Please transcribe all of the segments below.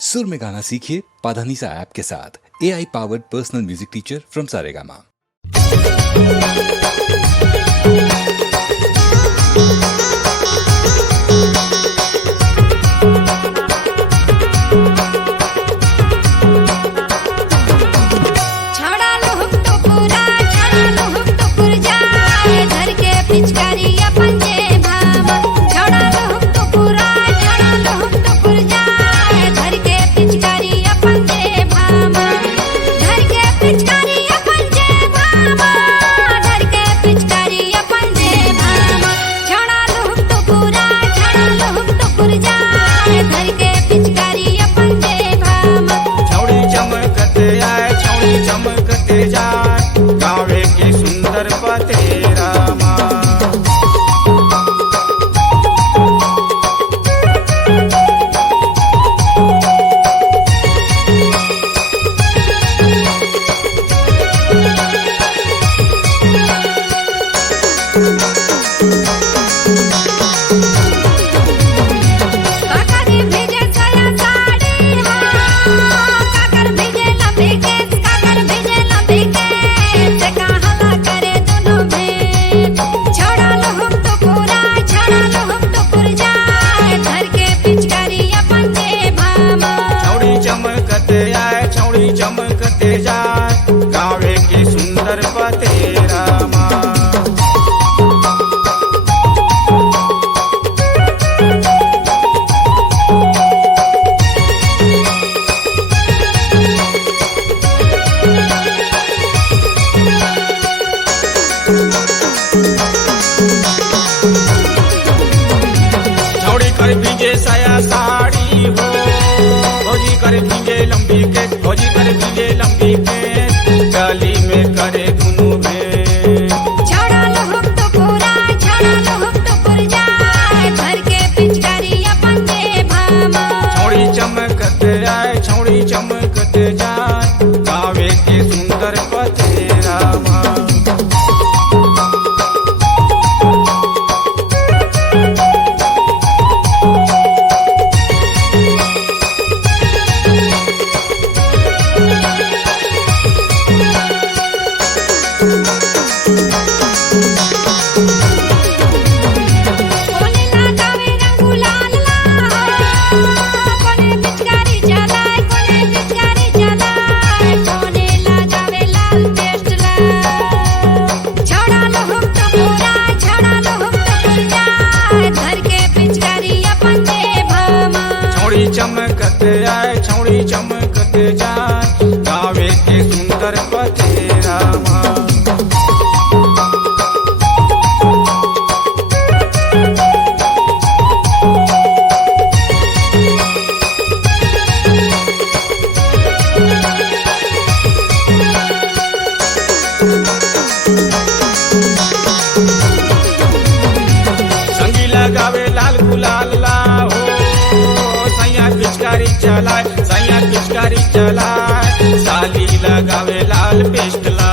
सुर में गाना सीखिए पाधानीसा ऐप के साथ। AI powered personal music teacher from Saregama. गावे के सुंदर पतेरा चमकते जाए गावे के सुंदर पतेरा छौड़ी कर भीजे साया साड़ी हो, भौजी कर भीजे लंबी के, भौजी कर भीजे लंबी के, गली में करे दुनू भेंट। छौड़ा लोग तो पूरा, छौड़ा लोग तो पुर जाए, घर के पिचकारी अपन दे भामा। छौड़ी चमकते आए, छौड़ी चमकते जाए, गावे के सुंदर पतेरा चमकते आए, छौड़ी चमकते जाए, गावे के सुंदर पतेरा संगी लगावे लाल गुलाल ला हो, पिचकारी चलाए, सैया पिचकारी चलाए, साली लगावे लाल पेस्टला।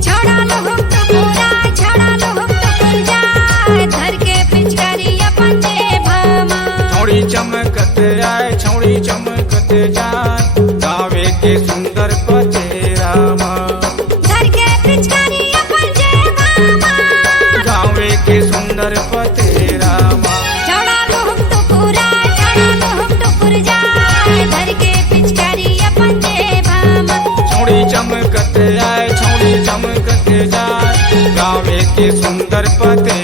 छौड़ा लोग तो पूरा, छौड़ा लोग तो पुर जाए, घर के पिचकारी अपन दे भामा। छौड़ी चमकते आए, छौड़ी चमकते जाए, गावे के सुंदर पतेरा घर के पिचकारी अपन दे भामा, गावे के सुंदर पतेरा छौड़ा लोग तो पूरा, छौड़ा लोग तो पुर जाए, घर के पिचकारी अपन दे भामा। छौड़ी चमकते आए, छौड़ी चमकते जाए, गावे के सुंदर पतेरा।